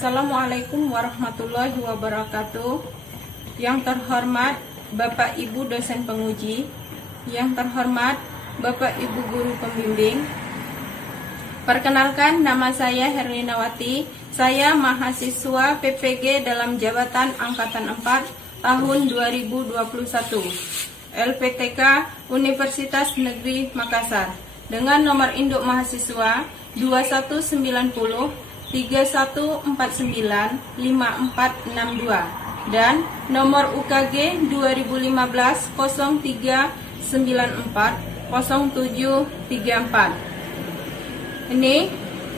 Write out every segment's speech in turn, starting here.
Assalamualaikum warahmatullahi wabarakatuh. Yang terhormat Bapak Ibu dosen penguji, yang terhormat Bapak Ibu guru pembimbing. Perkenalkan, nama saya Herlinawati. Saya mahasiswa PPG dalam jabatan Angkatan 4 tahun 2021. LPTK Universitas Negeri Makassar dengan nomor induk mahasiswa 2190 3149 5462 dan nomor UKG 2015 0394 0734. Ini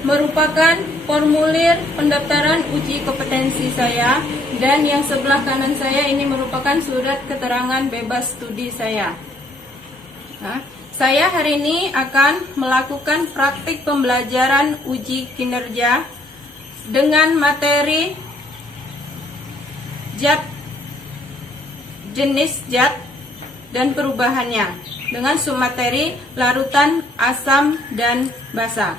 merupakan formulir pendaftaran uji kompetensi saya, dan yang sebelah kanan saya ini merupakan surat keterangan bebas studi saya. Saya hari ini akan melakukan praktik pembelajaran uji kinerja dengan materi zat, jenis zat dan perubahannya, dengan submateri larutan, asam, dan basa.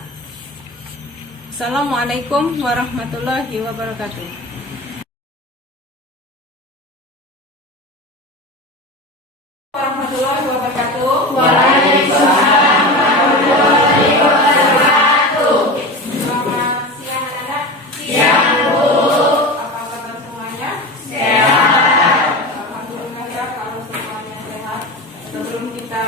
Assalamualaikum warahmatullahi wabarakatuh. Warahmatullahi wabarakatuh. Waalaikumsalam warahmatullahi wabarakatuh. Selamat siang anak-anak. Siang Bu. Apa kabar semuanya? Sehat. Alhamdulillah ya kalau semuanya sehat. Sebelum kita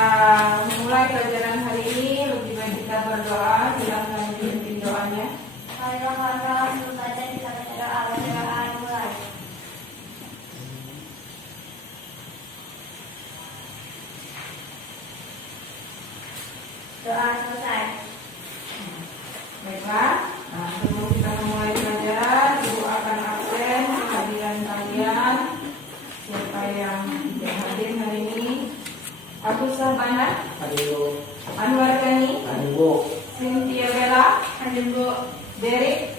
memulai pelajaran hari ini, lebih baik kita berdoa. Silakan dipimpin doanya. Doa selesai. Baiklah, sebelum kita memulai pelajaran, Ibu akan absen kehadiran kalian. Siapa yang tidak hadir hari ini? Agus Sabana, Hadir. Anwar Gani, Hadir. Cynthia Bella, Derek,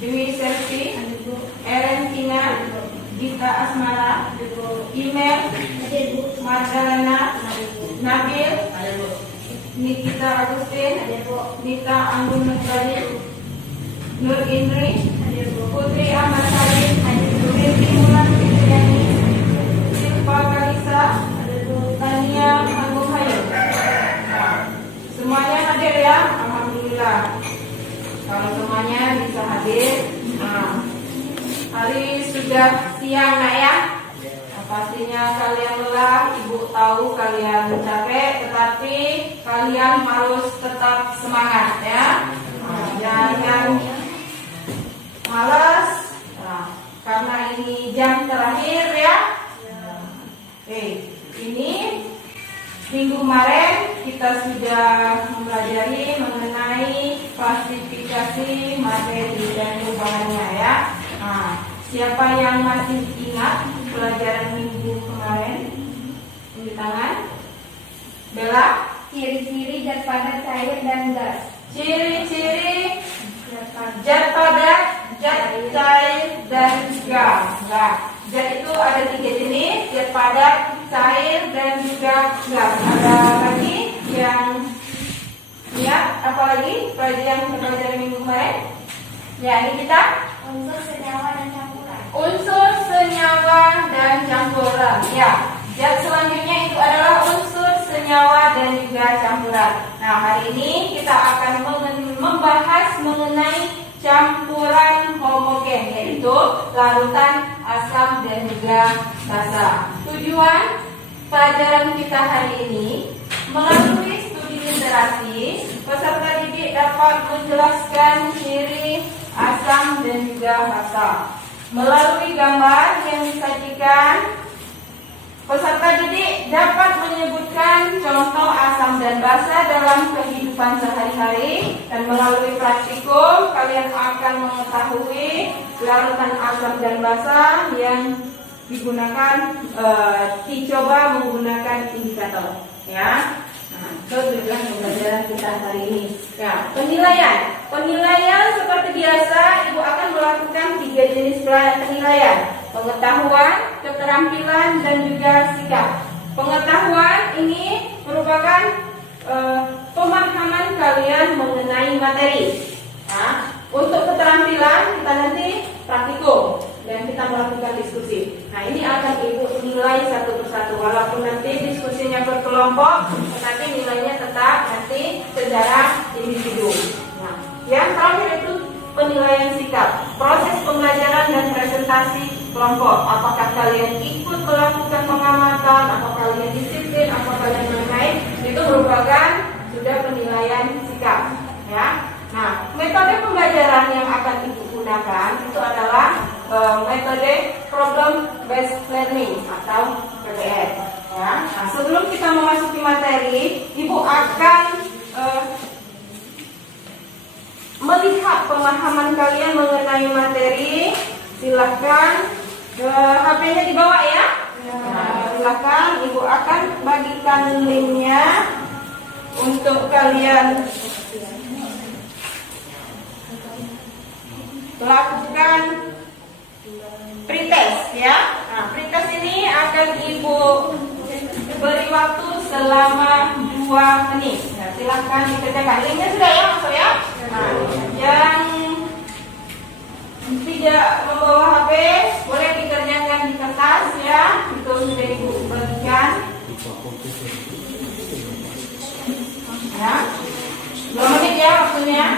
Dwi Serti, Eren Tina, Gita Asmara, Email, Magdalena, Nabil, Nikita Agustin, Nita Anggun Nurjadi, Nur Indri, Putri Ahmad Salim, Rinti Mulan Fitriani, Silva Kalisa, Tania Agung Hayu. Semuanya hadir ya, alhamdulillah. Kalau semuanya bisa hadir, hari sudah siang nak ya. Pastinya kalian lelah, Ibu tahu kalian capek, tetapi kalian harus tetap semangat ya. Jangan malas, karena ini jam terakhir ya. Ini minggu kemarin kita sudah mempelajari mengenai klasifikasi materi dan perubahannya ya. Siapa yang masih ingat pelajaran minggu kemarin? Tunjuk tangan. Bella? Ciri-ciri zat padat, cair, dan gas. Ciri-ciri zat padat, zat cair, dan gas. Zat itu ada 3 jenis: zat padat, cair, dan juga gas. Ada lagi yang apa lagi pelajaran yang pelajari minggu kemarin? Ya, ini kita Unsur senyawa dan campuran. unsur senyawa dan campuran. Ya, zat selanjutnya itu adalah unsur senyawa dan juga campuran. Nah, hari ini kita akan membahas mengenai campuran homogen, yaitu larutan, asam, dan juga basa. Tujuan pelajaran kita hari ini, melalui studi literasi, peserta didik dapat menjelaskan ciri asam dan juga basa. Melalui gambar yang disajikan, peserta didik dapat menyebutkan contoh asam dan basa dalam kehidupan sehari-hari, dan melalui praktikum kalian akan mengetahui larutan asam dan basa yang digunakan, dicoba menggunakan indikator ya. Itu tujuan pembelajaran kita hari ini. Ya, penilaian seperti biasa, Ibu akan melakukan 3 jenis penilaian: pengetahuan, keterampilan, dan juga sikap. Pengetahuan ini merupakan pemahaman kalian mengenai materi. Nah, untuk keterampilan kita nanti praktikum dan kita melakukan diskusi. Nah, ini akan Ibu nilai satu persatu. Walaupun nanti diskusinya berkelompok, tetapi nilainya tetap nanti secara individu. Nah, yang terakhir itu penilaian sikap, proses pembelajaran dan presentasi kelompok. Apakah kalian ikut melakukan pengamatan, apakah kalian disiplin, apakah kalian main-main, itu merupakan sudah penilaian sikap. Ya. Nah, metode pembelajaran yang akan Ibu gunakan itu adalah metode problem based learning atau PBL. Ya. Nah, sebelum kita memasuki materi, Ibu akan melihat pemahaman kalian mengenai materi. Silahkan HP-nya dibawa ya. Nah, silahkan Ibu akan bagikan linknya untuk kalian lakukan pretest ya. Nah, pretest ini akan Ibu beri waktu selama 2 menit. Nah, silahkan dikerjakan. Linknya sudah ya masuk ya. Nah, yang tidak membawa HP boleh dikerjakan di kertas ya. Itu sudah Ibu bagikan. Ya, 2 menit ya waktunya.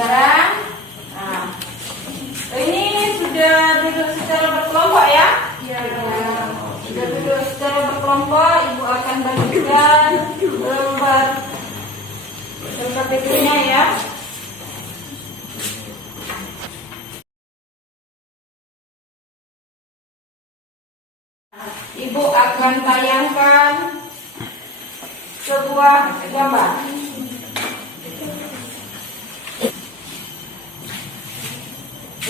Sekarang, nah, ini sudah duduk secara berkelompok ya? Iya. Sudah duduk secara berkelompok, Ibu akan bagikan lembar PPT-nya ya. Ibu akan tayangkan sebuah gambar.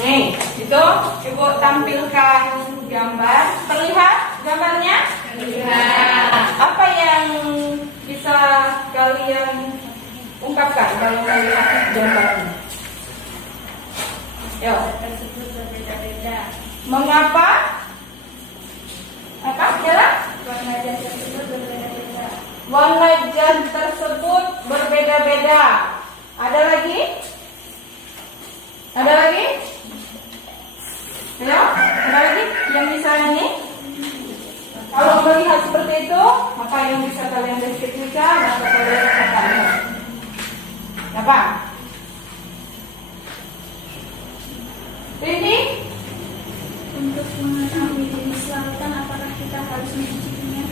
Nih, itu Ibu tampilkan gambar. Terlihat gambarnya? Terlihat. Apa yang bisa kalian ungkapkan kalau melihat gambar ini? Yo. Tersebut berbeda-beda. Mengapa? Apa? Jalan? Warna jas tersebut berbeda-beda. Warna jas tersebut berbeda-beda. Ada lagi? Ada lagi? Ya, ada lagi yang bisa ini? Kalau melihat seperti itu, maka yang bisa kalian deskripsikan atau kalian katakan apa? Ini Untuk mengetahui jenis larutan, apakah kita harus mencicipinya?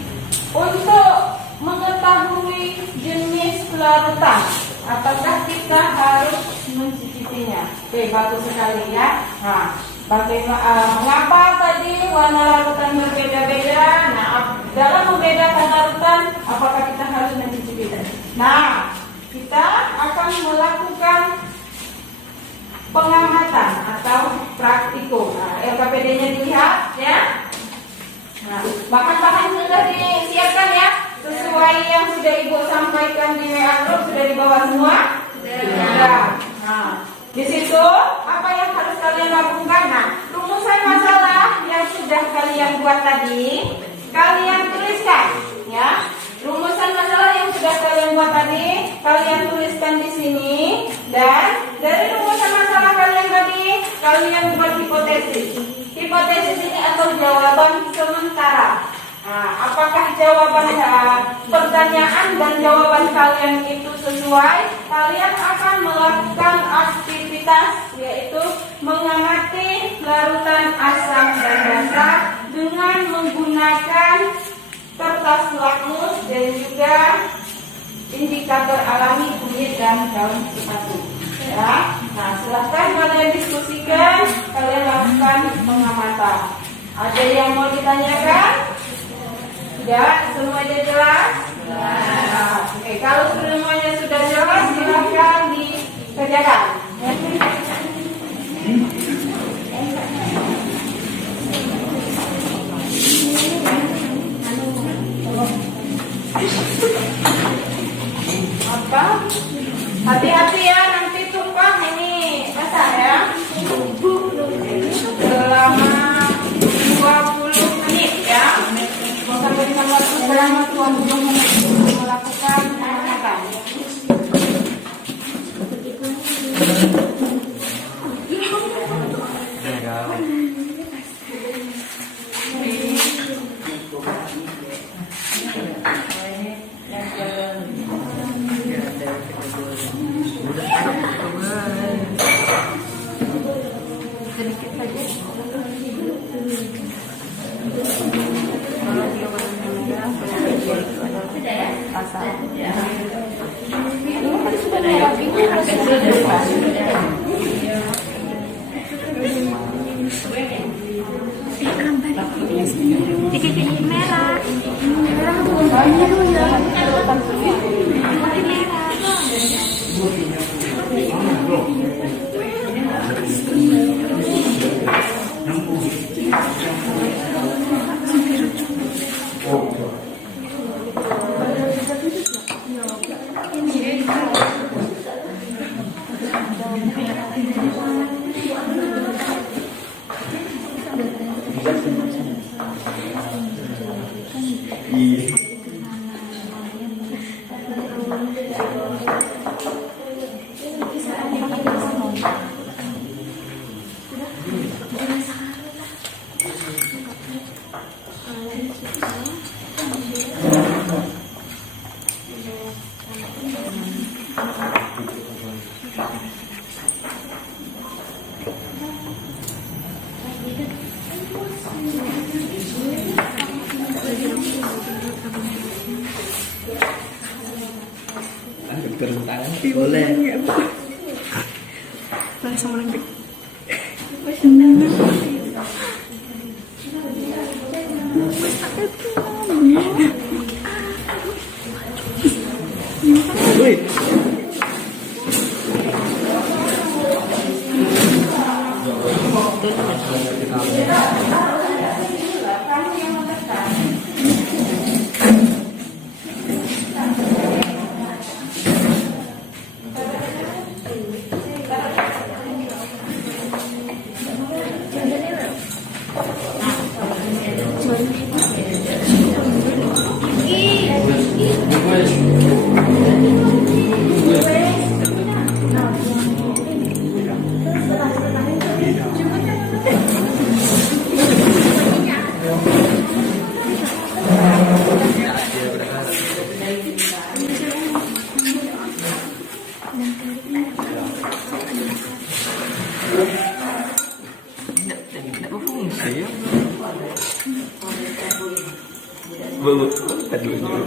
untuk mengetahui jenis larutan, apakah kita harus mencicipinya? Oke, bagus sekali ya. Nah, mengapa tadi warna larutan berbeda-beda? Nah, dalam membedakan larutan, apakah kita harus mencicipinya? Nah, kita akan melakukan pengamatan atau praktikum. Nah, LKPD-nya dilihat ya. Nah, bahan-bahan sudah disiapkan ya, sesuai yang sudah Ibu sampaikan di WA group. Sudah dibawa semua? Sudah. Nah, di situ apa yang harus kalian lakukan? Nah, rumusan masalah yang sudah kalian buat tadi, kalian tuliskan ya. Rumusan masalah yang sudah kalian buat tadi, kalian tuliskan di sini. Dan dari rumusan masalah kalian tadi, kalian buat hipotesis. Hipotesis ini atau jawaban sementara. Nah, apakah jawaban pertanyaan dan jawaban kalian itu sesuai? Kalian akan melakukan aktivitas, yaitu mengamati larutan asam dan basa dengan menggunakan kertas lakmus dan juga indikator alami kulit dan daun sepatu. Ya, nah silahkan kalian diskusikan, kalian lakukan pengamatan. Ada yang mau ditanyakan? Tidak, semuanya jelas? Nah, oke, kalau semuanya sudah jelas, silahkan dikerjakan. lama Tuhan belum melakukan pengamatan? Sedikit saja. Pasal. Ini tadi sudah lewat ini titik merah. Banyak ya. Turun tangan boleh. Langsung lagi. Wih. Tidak berfungsi ya. Belum, tadi dulu.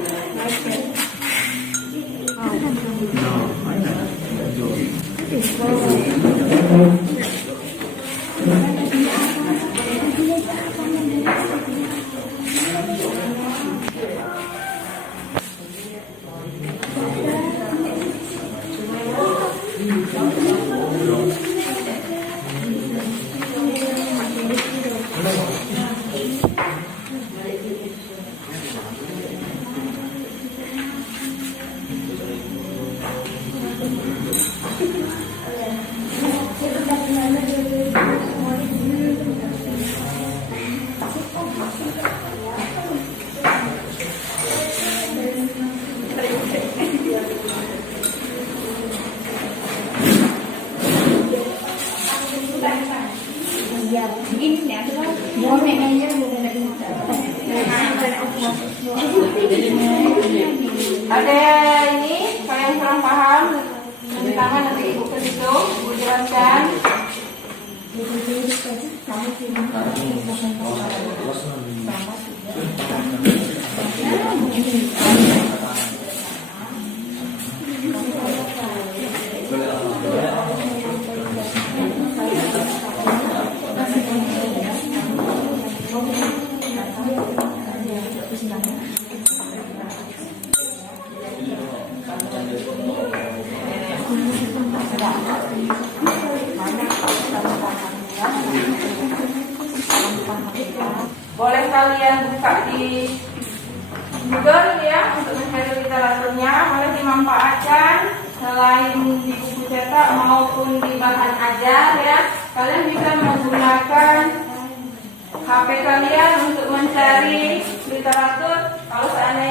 Ada ini, kalian kurang paham tangan nanti ibu ke situ, ibu jelaskan. Boleh kalian buka di Google ya untuk mencari literaturnya. Boleh dimanfaatkan selain di buku cetak maupun di bahan ajar ya. Kalian bisa menggunakan HP kalian untuk mencari literatur. Kalau seandainya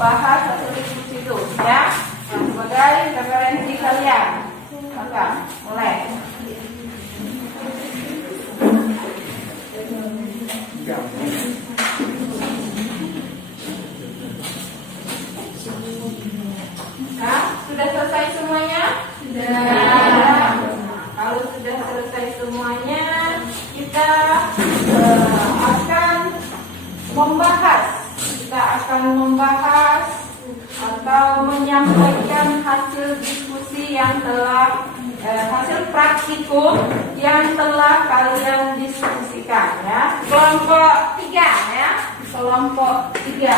membahas hasil diskusi itu, ya. Nah, sebagai referensi kalian. Maka, mulai. Nah, sudah selesai semuanya? Sudah. Kalau sudah selesai semuanya, kita akan membahas atau menyampaikan hasil diskusi yang telah hasil praktikum yang telah kalian diskusikan, ya. Kelompok 3, ya. Kelompok 3.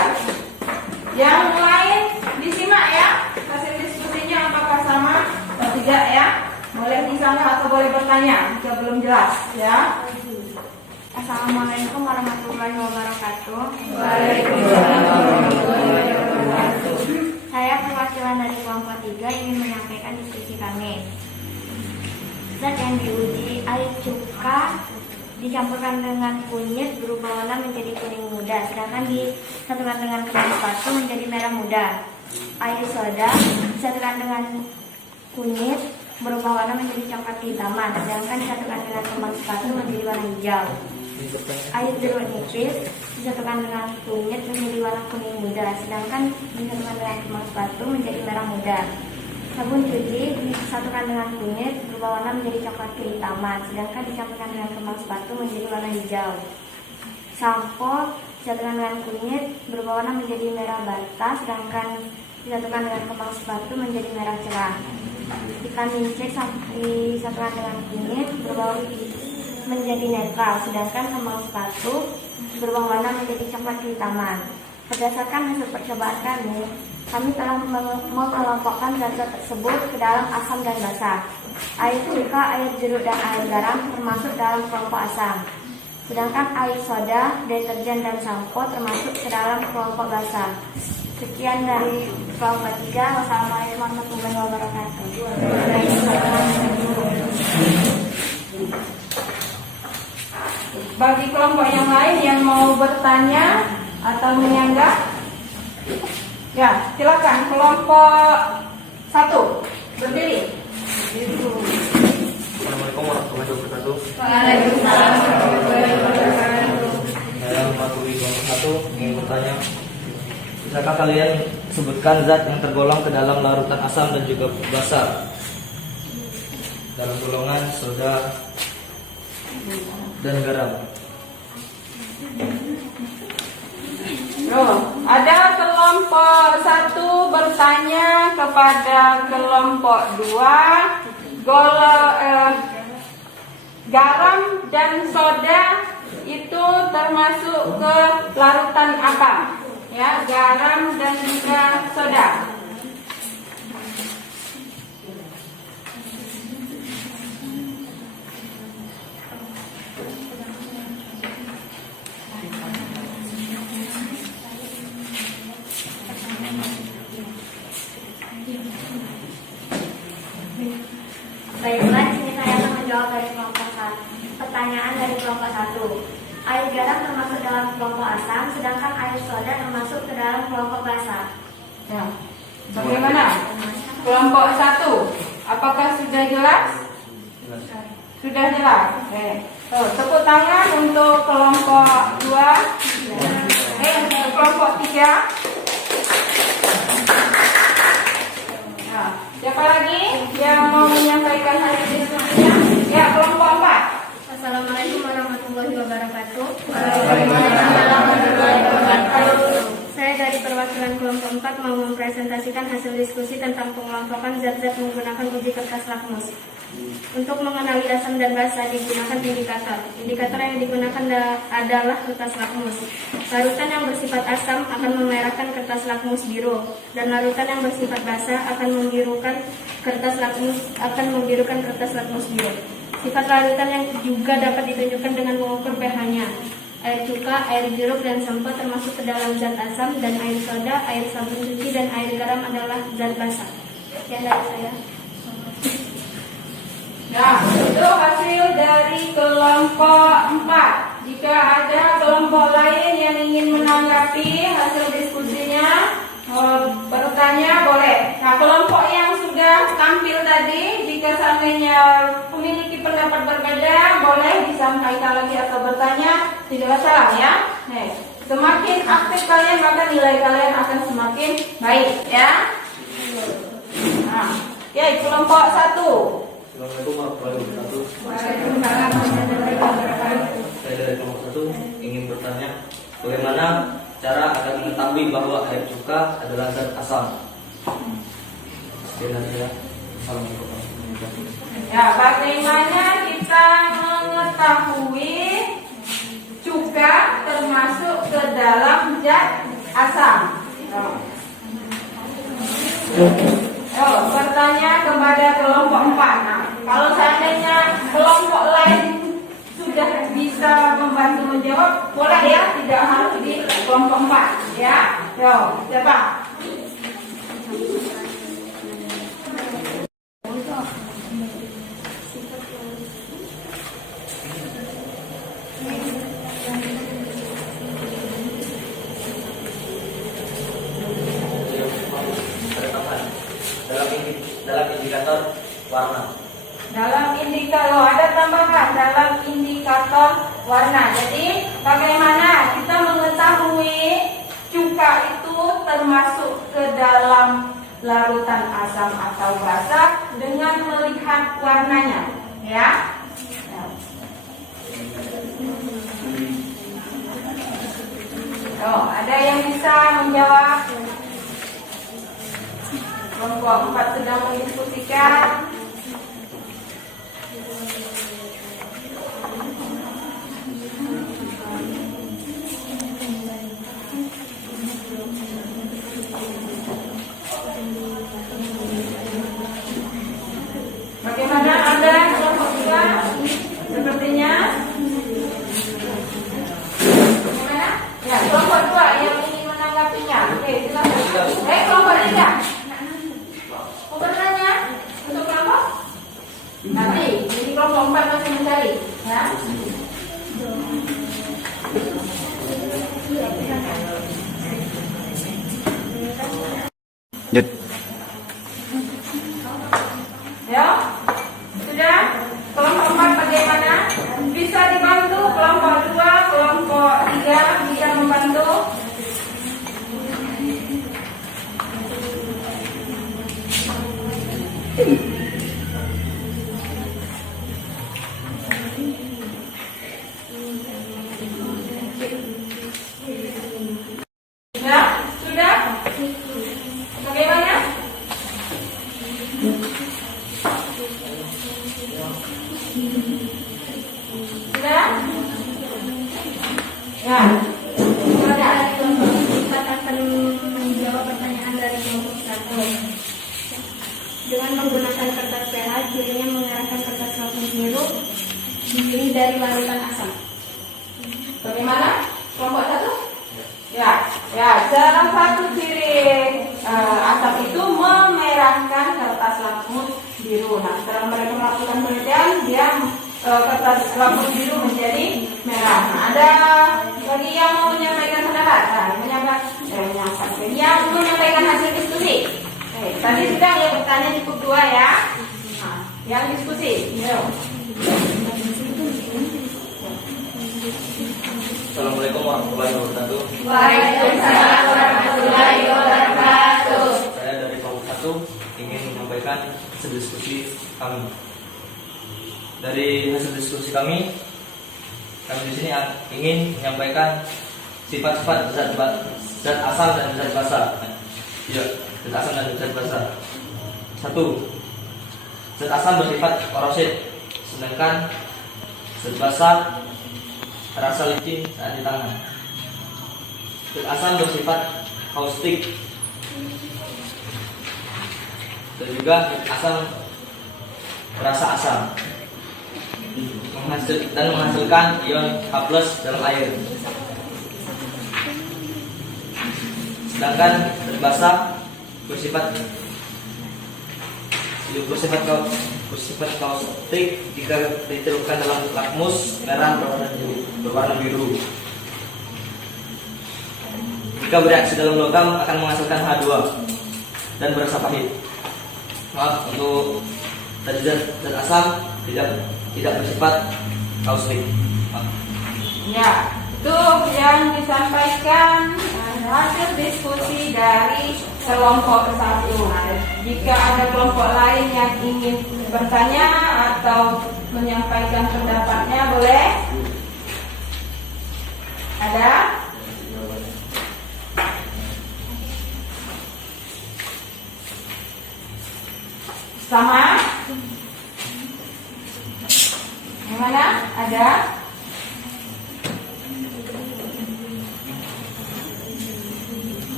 Yang lain disimak, ya. Hasil diskusinya apakah sama atau tidak, ya. Boleh disanggah atau boleh bertanya jika belum jelas, ya. Assalamualaikum warahmatullahi wabarakatuh. Waalaikumsalam warahmatullahi wabarakatuh. Saya perwakilan dari kelompok 3 ingin menyampaikan diskusi kami. Zat yang diuji air cuka dicampurkan dengan kunyit berubah warna menjadi kuning muda, sedangkan disatukan dengan kembang sepatu menjadi merah muda. Air soda disatukan dengan kunyit berubah warna menjadi coklat kehitaman, sedangkan disatukan dengan kembang sepatu menjadi warna hijau. Air jeruk nipis disatukan dengan kunyit menjadi warna kuning muda, sedangkan disatukan dengan kembang sepatu menjadi merah muda. Sabun cuci disatukan dengan kunyit berubah warna menjadi coklat kehitaman, sedangkan dicampurkan dengan kembang sepatu menjadi warna hijau. Sampo disatukan dengan kunyit berubah warna menjadi merah bata, sedangkan disatukan dengan kembang sepatu menjadi merah cerah. Vitamin C disatukan dengan kunyit berubah menjadi netral, sedangkan kembang sepatu berubah warna menjadi coklat kehitaman. Berdasarkan hasil percobaan kami telah mengelompokkan zat-zat tersebut ke dalam asam dan basa. Air cuka, air jeruk, dan air garam termasuk dalam kelompok asam. Sedangkan air soda, deterjen, dan sampo termasuk ke dalam kelompok basa. Sekian dari kelompok 3. Wassalamualaikum warahmatullahi wabarakatuh. Bagi kelompok yang lain yang mau bertanya atau menyanggah, ya, silakan. Kelompok 1 berdiri. Assalamualaikum warahmatullahi wabarakatuh. Waalaikumsalam warahmatullahi wabarakatuh. Saya mewakili kelompok 1 ingin bertanya, bisakah kalian sebutkan zat yang tergolong ke dalam larutan asam dan juga basa dalam golongan soda dan garam? Ada kelompok 1 bertanya kepada kelompok 2, garam dan soda itu termasuk ke larutan apa? Ya, garam dan juga soda. Baiklah, di sini saya akan menjawab dari kelompok 1. Pertanyaan dari kelompok 1. Air garam termasuk dalam kelompok asam, sedangkan air soda termasuk ke dalam kelompok basa. Ya. Bagaimana? Kelompok 1, apakah sudah jelas? Sudah jelas. Oke. Tepuk tangan untuk kelompok 2. Kelompok 3. Nah, siapa lagi yang mau menyampaikan hasil diskusinya? Ya, kelompok 4. Assalamualaikum warahmatullahi wabarakatuh. Waalaikumsalam warahmatullahi wabarakatuh. Saya dari perwakilan kelompok 4 mau mempresentasikan hasil diskusi tentang pengelompokan zat-zat menggunakan uji kertas lakmus. Untuk mengenali asam dan basa digunakan indikator. Indikator yang digunakan adalah kertas lakmus. Larutan yang bersifat asam akan memerahkan kertas lakmus biru, dan larutan yang bersifat basa akan membirukan kertas lakmus biru. Sifat larutan yang juga dapat ditunjukkan dengan mengukur pH-nya. Air cuka, air jeruk, dan sampo termasuk ke dalam zat asam, dan air soda, air sabun cuci, dan air garam adalah zat basa. Sekian dari saya. Nah, itu hasil dari kelompok 4. Jika ada kelompok lain yang ingin menanggapi hasil diskusinya, bertanya boleh. Nah, kelompok yang sudah tampil tadi, jika seandainya memiliki pendapat berbeda, boleh disampaikan lagi atau bertanya, tidak masalah ya. Nih, semakin aktif kalian maka nilai kalian akan semakin baik ya. Nah, ya kelompok 1. Assalamualaikum warahmatullahi wabarakatuh. Saya dari kelompok 1 ingin bertanya, bagaimana cara agar mengetahui bahwa air cuka adalah zat asam? Sekian saja. Assalamualaikum warahmatullahi wabarakatuh. Ya, bagaimana kita mengetahui cuka termasuk ke dalam zat asam? Bertanya kepada kelompok 4. Nah, kalau seandainya kelompok lain sudah bisa membantu menjawab, boleh ya, tidak harus di kelompok 4 ya. Yo, siapa? Dalam indikator warna. Dalam indikator ada tambahan dalam indikator warna. Jadi bagaimana kita mengetahui cuka itu termasuk ke dalam larutan asam atau basa dengan melihat warnanya, ya. Oh, ada yang bisa menjawab? Kelompok 4 sedang mendiskusikan. Bagaimana Anda kelompok 2? Sepertinya bagaimana? Ya, kelompok 2 yang ingin menanggapinya. Oke, silakan. Kelompok 3. Mau bertanya untuk kelompok? Nanti, jadi kelompok 4 masih mencari, ya. Jut. Ya, sudah. Kelompok 4 bagaimana? Bisa dibantu kelompok 2, kelompok 3 bisa membantu. Ya, sudah. Bagaimana? Sudah? Ya. Kita akan menjawab pertanyaan dari kelompok 1. Dengan menggunakan kertas PH, jurinya mengarahkan kertas langsung biru ini dari larutan asam. Bagaimana? Kelompok 1? Ya, salah satu ciri asam itu memerahkan kertas lakmus biru. Nah, setelah mereka melakukan penelitian, dia kertas lakmus biru menjadi merah. Nah, ada lagi yang mau menyampaikan pendapat? Yang menyampaikan hasil diskusi. Tadi sudah yang bertanya cukup 2 ya. Nah, yang diskusi, Assalamualaikum warahmatullahi wabarakatuh. Waalaikumsalam warahmatullahi wabarakatuh. Saya dari kelompok 1 ingin menyampaikan hasil diskusi kami. Dari hasil diskusi kami di sini ingin menyampaikan sifat-sifat zat asam dan zat basa. Ya, zat asam dan zat basa. 1. Zat asam bersifat korosid, sedangkan zat basa terasa licin saat di tangan. Zat asam bersifat kaustik dan juga zat asam terasa asam dan menghasilkan ion H+ dalam air. Sedangkan zat basa bersifat kaustik jika dicelupkan dalam lakmus merah berwarna biru. jika bereaksi dalam logam akan menghasilkan H2 dan berasa pahit. Maaf untuk tadi zat asam tidak bersifat kaustik. Ya, itu yang disampaikan hasil diskusi dari kelompok satu. Jika ada kelompok lain yang ingin bertanya atau menyampaikan pendapatnya, boleh? Ada? Sama? Yang mana? Ada?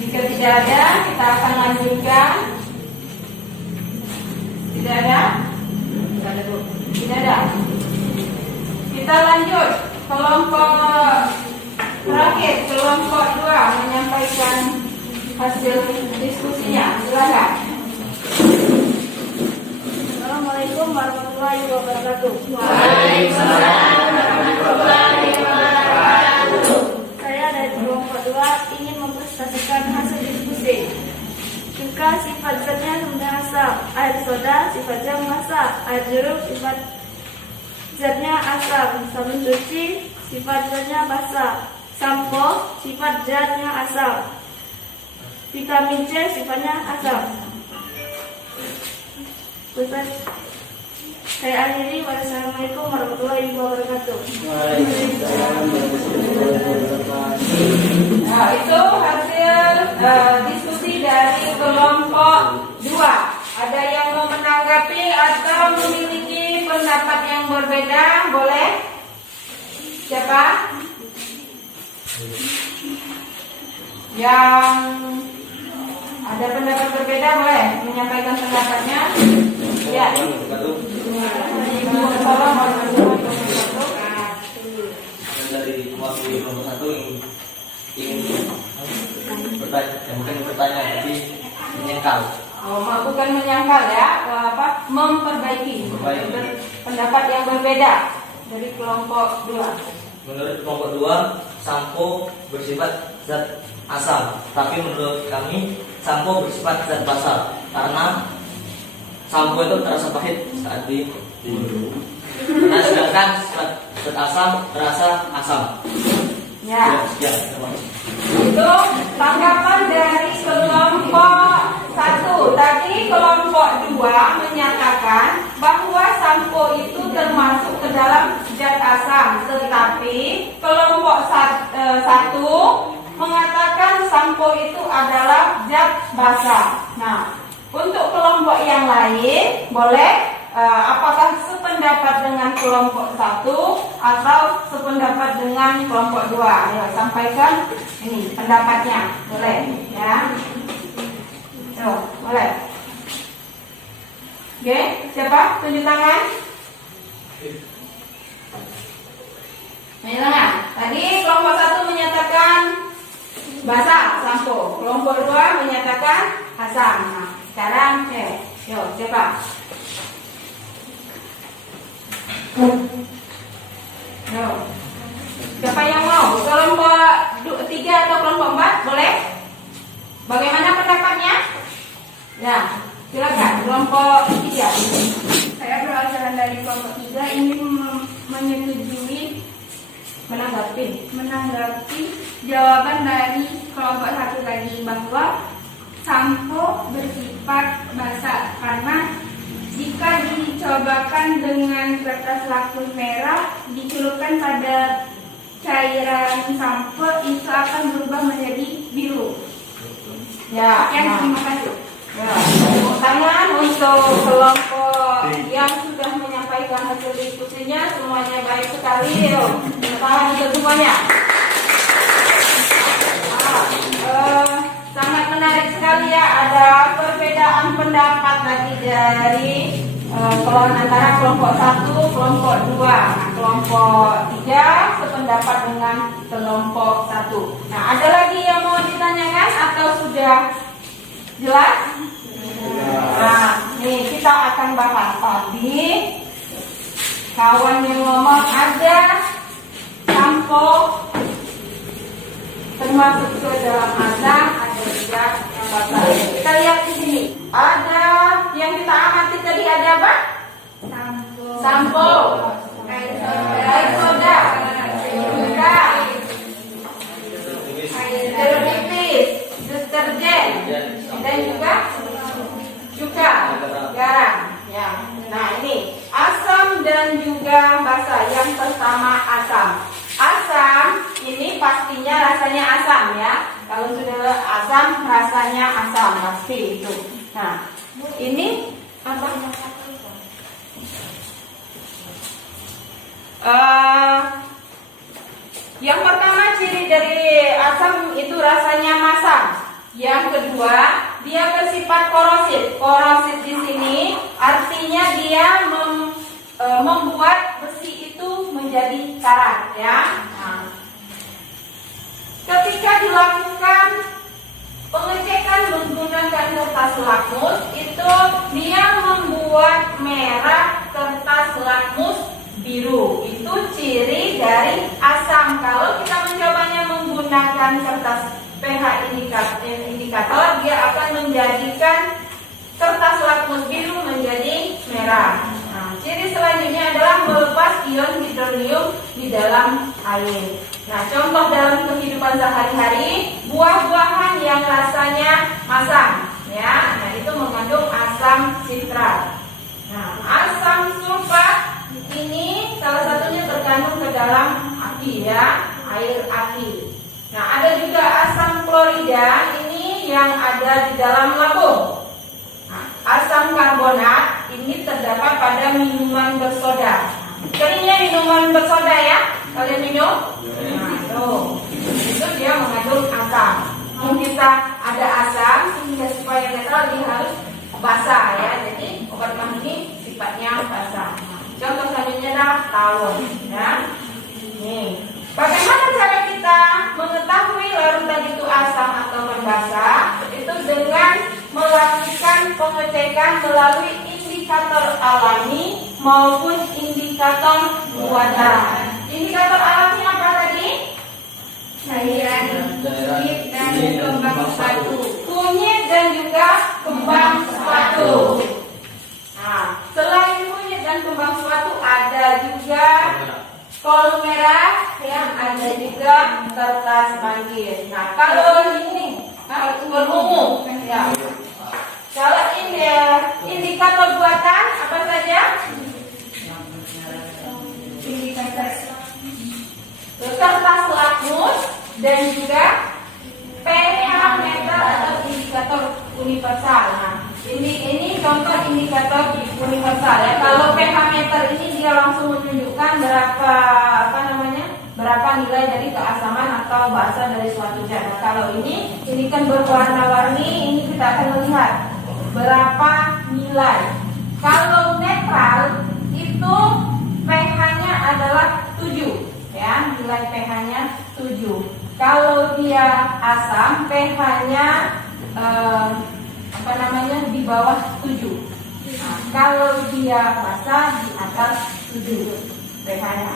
Jika tidak ada, kita akan lanjutkan. Tidak ada? Tidak ada. Kita lanjut. Kelompok terakhir, kelompok 2 menyampaikan hasil diskusinya. Silakan. Assalamualaikum warahmatullahi wabarakatuh. Waalaikumsalam warahmatullahi wabarakatuh. Saya dari kelompok 2 ingin mempresentasikan hasil diskusi. Jika sifat zatnya rendah asam, air soda sifat jamu asam, air jeruk sifat zatnya asam, sabun cuci sifat zatnya basa, sampo sifat zatnya asam, vitamin C sifatnya asam. Ustaz, saya akhiri. Wassalamualaikum warahmatullahi wabarakatuh. Nah, itu hasil diskusi dari kelompok 2. Ada yang mau menanggapi atau memiliki pendapat yang berbeda? Boleh? Siapa? Yang ada pendapat berbeda boleh menyampaikan pendapatnya? Ya. Waalaikumsalam warahmatullahi wabarakatuh. Dari mewakili kelompok 1 ingin bertanya, bukan bertanya tapi menyangkal. Bukan menyangkal ya, memperbaiki pendapat yang berbeda dari kelompok 2. Menurut kelompok 2, sampo bersifat zat asam, tapi menurut kami sampo bersifat zat basa karena sampo itu terasa pahit saat diminum. Karena sedangkan zat asam terasa asam. Ya. Sekian, terima kasih. Itu tanggapan dari kelompok 1. Tadi kelompok 2 menyatakan bahwa sampo itu termasuk ke dalam zat asam, tetapi kelompok 1 mengatakan sampo itu adalah zat basa. Nah, untuk kelompok yang lain boleh apakah sependapat dengan kelompok 1 atau sependapat dengan kelompok 2? Ayo sampaikan ini pendapatnya, boleh ya? Boleh. Oke, siapa? Tunjuk tangan. Tunjuk tangan. Tadi kelompok 1 menyatakan basa, sampo. Kelompok 2 menyatakan asam. Nah, sekarang siapa? Siapa yang mau? Kelompok 3 atau kelompok 4? Boleh? Bagaimana pendapatnya? Ya, silakan. Kelompok 3. Saya berasal dari kelompok 3 ingin menyetujui menanggapi jawaban dari kelompok 1 tadi bahwa sampo bersifat basa karena jika dicobakan dengan kertas lakmus merah dicelupkan pada cairan sampo itu akan berubah menjadi biru. Ya, Terima kasih. Ya, tepuk tangan untuk kelompok yang sudah menyampaikan hasil diskusinya. Semuanya baik sekali. Tepuk tangan untuk semuanya. Sangat menarik sekali ya. Ada perbedaan pendapat tadi dari antara kelompok 1, kelompok 2. Nah, kelompok 3 sependapat dengan kelompok 1. Nah, ada lagi yang mau ditanyakan atau sudah jelas? Nah, nih kita akan bahas. Tadi kawan yang ngomong ada sampo termasuk ke dalam asam, ada juga yang basah. Kita lihat di sini. Ada yang kita amati tadi, ada apa? Sampo, air soda, juga jeruk nipis, deterjen, dan juga garam. Ya. Nah ini asam dan juga basa. Yang pertama asam. Asam ini pastinya rasanya asam ya. Kalau sudah asam rasanya asam pasti itu. Nah ini apa? Yang pertama ciri dari asam itu rasanya masam. Yang kedua, dia bersifat korosif. Korosif di sini artinya dia membuat besi itu menjadi karat, ya. Nah, ketika dilakukan pengecekan menggunakan kertas lakmus, itu dia membuat merah kertas lakmus biru. Itu ciri dari asam. Kalau kita mencobanya menggunakan kertas pH indikator, dia akan menjadikan kertas lakmus biru menjadi merah. Nah, ciri selanjutnya adalah melepas ion hidronium di dalam air. Nah, contoh dalam kehidupan sehari-hari, buah-buahan yang rasanya masam, ya. Nah, itu mengandung asam sitrat. Nah, asam sulfat ini salah satunya terkandung ke dalam api, ya, air api. Nah, ada juga asam klorida ini yang ada di dalam lambung. Nah, asam karbonat ini terdapat pada minuman bersoda. Seringnya minuman bersoda ya, kalian minum? Nah, itu dia mengandung asam. Kalau kita ada asam, sehingga supaya netral dia harus basah ya. Jadi obat mah ini sifatnya basah. Contoh selanjutnya adalah tawon. Ya. Nih, bagaimana cara kita mengetahui larutan itu asam atau berbasa? Itu dengan melakukan pengecekan melalui indikator alami maupun indikator buatan. Indikator alami apa tadi? Cairan, kunyit dan kembang sepatu. Kunyit dan juga kembang sepatu. Nah, selain kunyit dan kembang sepatu ada juga kol merah, yang ada juga kertas manggis. Nah, kalau ini kol ungu, ya. Kalau ini indikator buatan apa saja? Indikator kertas lakmus dan juga pH meter atau indikator universal. Nah, ini contoh indikator universal ya. Kalau pH meter ini dia langsung menunjukkan berapa nilai dari keasaman atau basa dari suatu zat. Nah, kalau ini kan berwarna-warni, ini kita akan melihat berapa nilai. Kalau netral itu pH-nya adalah 7 ya, nilai pH-nya 7. Kalau dia asam, pH-nya di bawah 7. Nah, kalau dia basa di atas 7 pH-nya.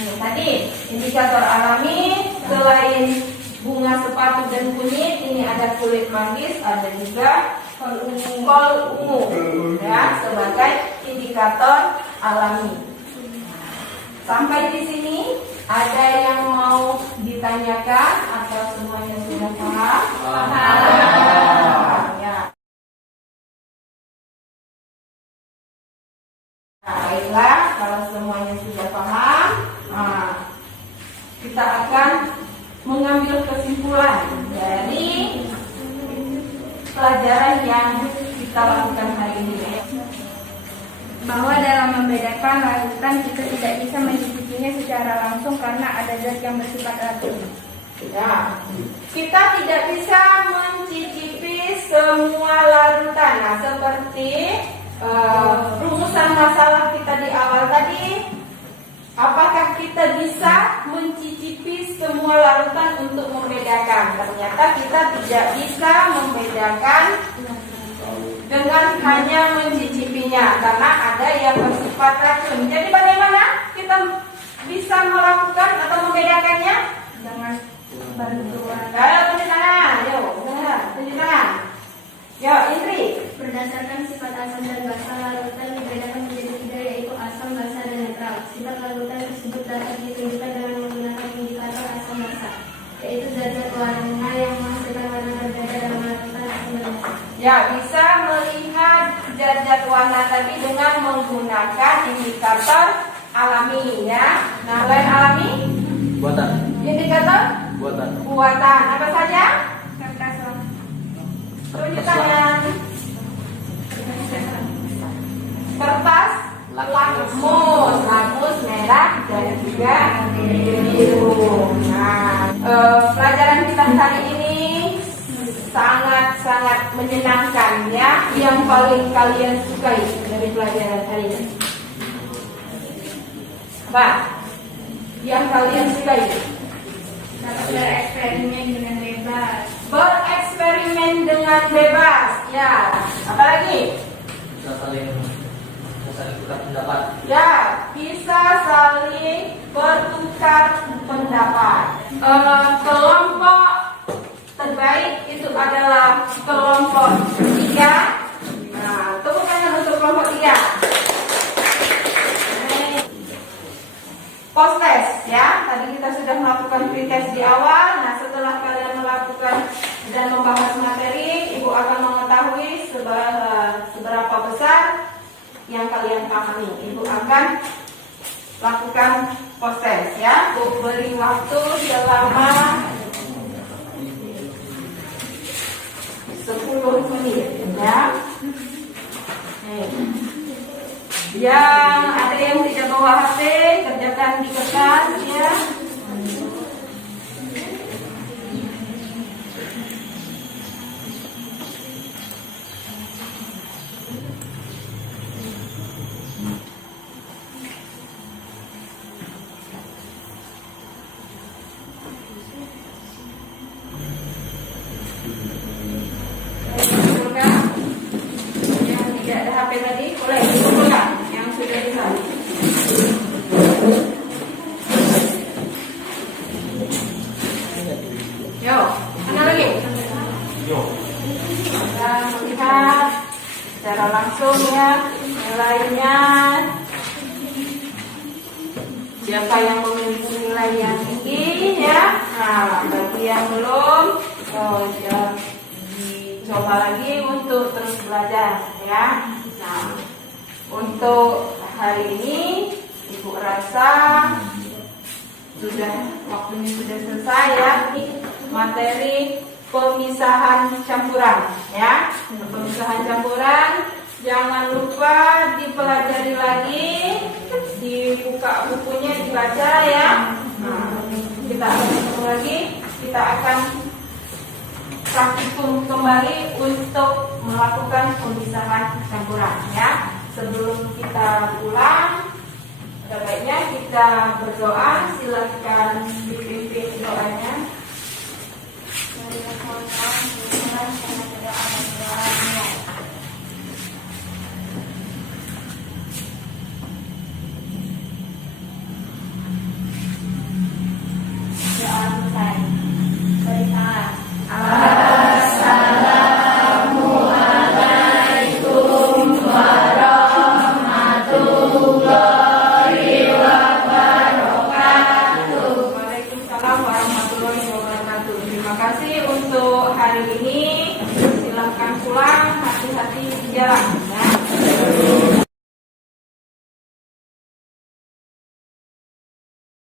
Nah, tadi indikator alami selain bunga sepatu dan kunyit, ini ada kulit manggis, ada juga kol ungu ya, sebagai indikator alami. Sampai di sini ada yang mau ditanyakan atau semuanya sudah paham? Paham. Ya. Nah, baiklah, kalau semuanya sudah paham, kita akan mengambil kesimpulan dari pelajaran yang kita lakukan hari ini. Bahwa dalam membedakan larutan kita tidak bisa mencicipinya secara langsung karena ada zat yang bersifat racun. Ya, kita tidak bisa mencicipi semua larutan. Nah, seperti rumusan masalah kita di awal tadi, apakah kita bisa mencicipi semua larutan untuk membedakan? Ternyata kita tidak bisa membedakan dengan hanya mencicipinya, karena ada yang bersifat racun. Jadi bagaimana kita bisa melakukan atau membedakannya? bantuan. Ayo tunjuk tangan, yuk, tunjuk tangan. Yuk, Indri. Berdasarkan sifat asam dan basa, larutan dibedakan menjadi 3, yaitu asam, basa, dan netral. Sifat larutan tersebut dapat ditunjukkan dengan menggunakan indikator asam basa, yaitu zat-zat warna yang menghasilkan warna berbeda dalam larutan asam dan basa. Ya, bisa melihat zat-zat warna tadi dengan menggunakan indikator alami ya. Nah, selain alami, Buatan. indikator Buatan. buatan apa saja? Kertas Tunjuk tangan. Kertas lakmus merah dan juga biru. Nah, pelajaran kita kali ini sangat menyenangkan ya. Yang paling kalian sukai dari pelajaran hari ini? Pak, yang kalian sukai? dapat bereksperimen dengan bebas. Bereksperimen dengan bebas. Ya, apalagi? Bisa saling tukar pendapat. Ya, bisa saling bertukar pendapat. Kelompok terbaik itu adalah kelompok 3. Nah, tepuk tangan untuk kelompok 3. Post-test ya, tadi kita sudah melakukan pretest di awal. Nah, setelah kalian melakukan dan membahas materi, Ibu akan mengetahui seberapa besar yang kalian pahami. Ibu akan lakukan post-test ya. Ibu beri waktu selama 10 menit ya. Yang ada yang tidak bawa HP, kerjakan di kertas ya. Yang tidak ada HP tadi, boleh dikumpulkan. Yang sudah disalin. Yo, mana lagi? Kita melihat secara langsung ya nilainya. Siapa yang memiliki nilai yang tinggi ya? Nah, bagi yang belum, dicoba lagi untuk terus belajar ya. Nah, untuk hari ini Ibu rasa waktunya sudah selesai ya. Materi pemisahan campuran ya. Pemisahan campuran jangan lupa dipelajari lagi, dibuka bukunya, dibaca ya. Nah, kita akan ketemu lagi, kita akan praktikum kembali untuk melakukan pemisahan campuran ya. Sebelum kita pulang, sebaiknya kita berdoa. Silakan dipimpin doanya. Waalaikumsalam warahmatullahi wabarakatuh. Terima kasih untuk hari ini. Silakan pulang, hati-hati di jalan.